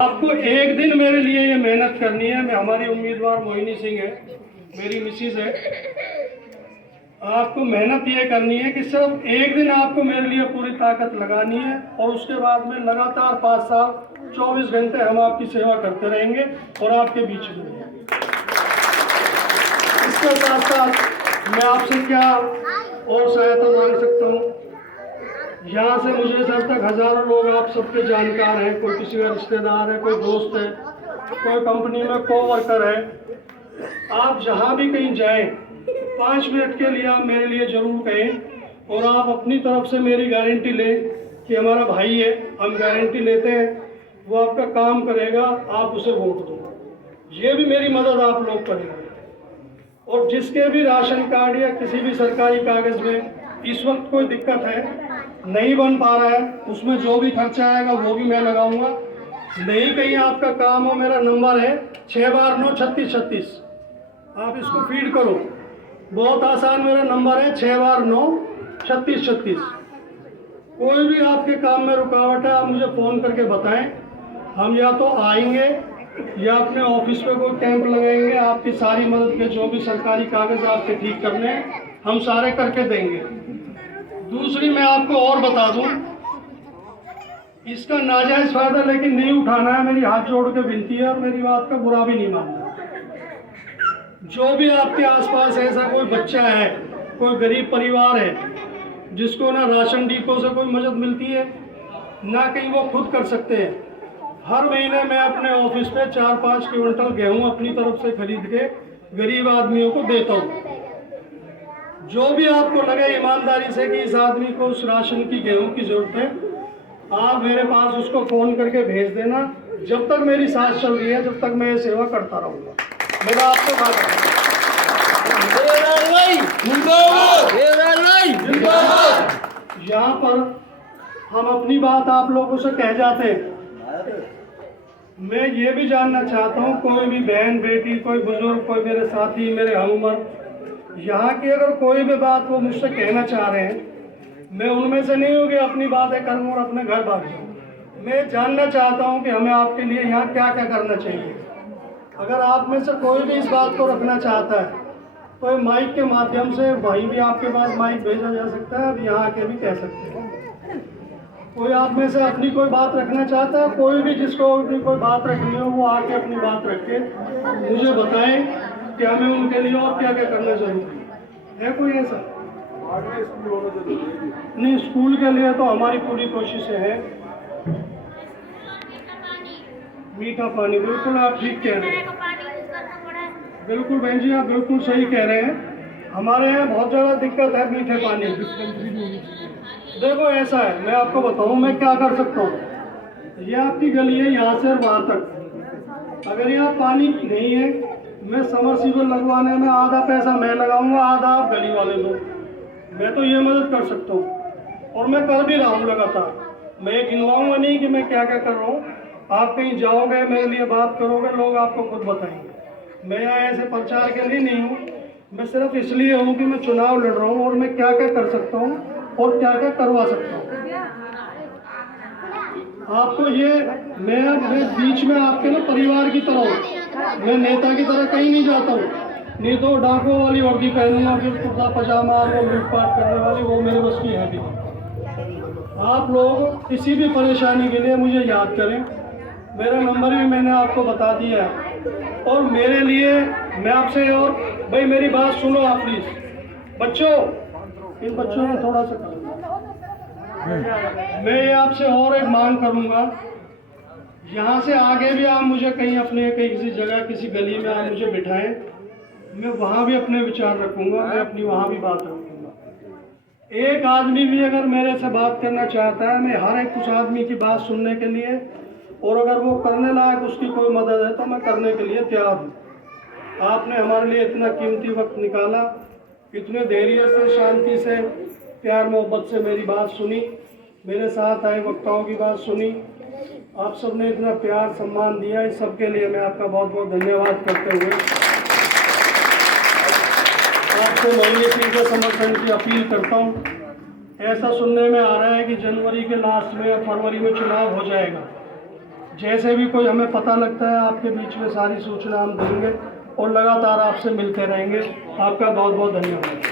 आपको एक दिन मेरे लिए ये मेहनत करनी है। मैं हमारी उम्मीदवार मोहिनी सिंह है, मेरी मिसिज है। आपको मेहनत ये करनी है कि सिर्फ एक दिन आपको मेरे लिए पूरी ताकत लगानी है और उसके बाद में लगातार 5 साल 24 घंटे हम आपकी सेवा करते रहेंगे और आपके बीच में रहेंगे। इसके साथ साथ मैं आपसे क्या और सहायता मांग सकता हूँ। यहाँ से मुझे जब तक हजारों लोग आप सबके जानकार हैं, कोई किसी का रिश्तेदार है, कोई दोस्त है, कोई कंपनी में कोवर्कर है। आप जहाँ भी कहीं जाएं 5 मिनट के लिए आप मेरे लिए ज़रूर कहें और आप अपनी तरफ से मेरी गारंटी लें कि हमारा भाई है, हम गारंटी लेते हैं वो आपका काम करेगा, आप उसे वोट दो। ये भी मेरी मदद आप लोग करेंगे। और जिसके भी राशन कार्ड या किसी भी सरकारी कागज़ में इस वक्त कोई दिक्कत है, नहीं बन पा रहा है, उसमें जो भी खर्चा आएगा वो भी मैं लगाऊंगा। नहीं कहीं आपका काम हो, मेरा नंबर है 6 बार 9 36 36। आप इसको फीड करो, बहुत आसान मेरा नंबर है 6 बार 9 36 36। कोई भी आपके काम में रुकावट है, आप मुझे फ़ोन करके बताएं। हम या तो आएंगे या अपने ऑफिस पे कोई कैंप लगाएंगे। आपकी सारी मदद के जो भी सरकारी कागज़ आपके ठीक करने हैं हम सारे करके देंगे। दूसरी मैं आपको और बता दूं, इसका नाजायज़ फ़ायदा लेकिन नहीं उठाना है। मेरी हाथ जोड़ के विनती है और मेरी बात का बुरा भी नहीं मानना। जो भी आपके आसपास ऐसा कोई बच्चा है, कोई गरीब परिवार है जिसको ना राशन डिपो से कोई मदद मिलती है, ना कहीं वो खुद कर सकते हैं, हर महीने मैं अपने ऑफिस पे 4-5 क्विंटल गेहूँ अपनी तरफ से खरीद के गरीब आदमियों को देता हूँ। जो भी आपको लगे ईमानदारी से कि इस आदमी को उस राशन की गेहूं की जरूरत है, आप मेरे पास उसको फ़ोन करके भेज देना। जब तक मेरी सांस चल रही है, जब तक मैं ये सेवा करता रहूँगा। मेरा आपको बात यहाँ पर हम अपनी बात आप लोगों से कह जाते हैं। मैं ये भी जानना चाहता हूँ, कोई भी बहन बेटी, कोई बुजुर्ग, कोई मेरे साथी, मेरे हमउम्र यहाँ की अगर कोई भी बात वो मुझसे कहना चाह रहे हैं, मैं उनमें से नहीं हूँ कि अपनी बातें करूँ और अपने घर भाग जाऊँ। मैं जानना चाहता हूँ कि हमें आपके लिए यहाँ क्या क्या करना चाहिए। अगर आप में से कोई भी इस बात को रखना चाहता है तो माइक के माध्यम से, वहीं भी आपके पास माइक भेजा जा सकता है, अब यहाँ आके भी कह सकते हैं। कोई आप में से अपनी कोई बात रखना चाहता है, कोई भी जिसको अपनी कोई बात रखनी हो वो आके अपनी बात रख के मुझे बताएं कि हमें उनके लिए और क्या क्या करना जरूरी है। कोई ऐसा नहीं, स्कूल के लिए तो हमारी पूरी कोशिशें हैं। मीठा पानी, बिल्कुल आप ठीक कह रहे हैं। बिल्कुल बहन जी, आप बिल्कुल सही कह रहे हैं। हमारे यहाँ बहुत ज़्यादा दिक्कत है मीठे पानी। देखो ऐसा है, मैं आपको बताऊँ मैं क्या कर सकता हूँ। ये आपकी गली है, यहाँ से और वहाँ तक अगर यहाँ पानी नहीं है, मैं समरसीबल लगवाने में आधा पैसा मैं लगाऊंगा, आधा आप गली वाले दो। मैं तो ये मदद कर सकता हूँ और मैं कर भी रहा हूँ लगातार। मैं गिनवाऊंगा नहीं कि मैं क्या क्या कर रहा हूँ। आप कहीं जाओगे, मेरे लिए बात करोगे, लोग आपको खुद बताएंगे। मैं यहाँ ऐसे प्रचार के लिए नहीं हूँ, मैं सिर्फ इसलिए हूँ कि मैं चुनाव लड़ रहा हूँ और मैं क्या क्या कर सकता हूँ और क्या क्या करवा सकता हूँ। आपको ये मैं बीच में आपके ना परिवार की तरह हूँ। मैं नेता की तरह कहीं नहीं जाता हूँ। नहीं तो डाकुओं वाली वर्दी पहनूंगा, फिर कुर्ता पजामा और वो लूटपाट करने वाली, वो मेरे बस की है भी। आप लोग किसी भी परेशानी के लिए मुझे याद करें। मेरा नंबर भी मैंने आपको बता दिया है। और मेरे लिए मैं आपसे, और भाई मेरी बात सुनो आप प्लीज़। बच्चों, इन बच्चों ने थोड़ा सा मैं ये आपसे और एक मांग करूंगा। यहाँ से आगे भी आप मुझे कहीं अपने किसी जगह, किसी गली में आप मुझे बिठाएं, मैं वहाँ भी अपने विचार रखूंगा, मैं अपनी वहाँ भी बात रखूंगा। एक आदमी भी अगर मेरे से बात करना चाहता है, मैं हर एक उस आदमी की बात सुनने के लिए, और अगर वो करने लायक उसकी कोई मदद है तो मैं करने के लिए तैयार हूँ। आपने हमारे लिए इतना कीमती वक्त निकाला, इतने धैर्य से, शांति से, प्यार मोहब्बत से मेरी बात सुनी, मेरे साथ आए वक्ताओं की बात सुनी, आप सबने इतना प्यार सम्मान दिया, इस सब के लिए मैं आपका बहुत बहुत धन्यवाद करते हुए आपसे मोहिनी सिंह के समर्थन की अपील करता हूँ। ऐसा सुनने में आ रहा है कि जनवरी के लास्ट में या फरवरी में चुनाव हो जाएगा। जैसे भी कोई हमें पता लगता है आपके बीच में सारी सूचना हम देंगे और लगातार आपसे मिलते रहेंगे। आपका बहुत बहुत धन्यवाद।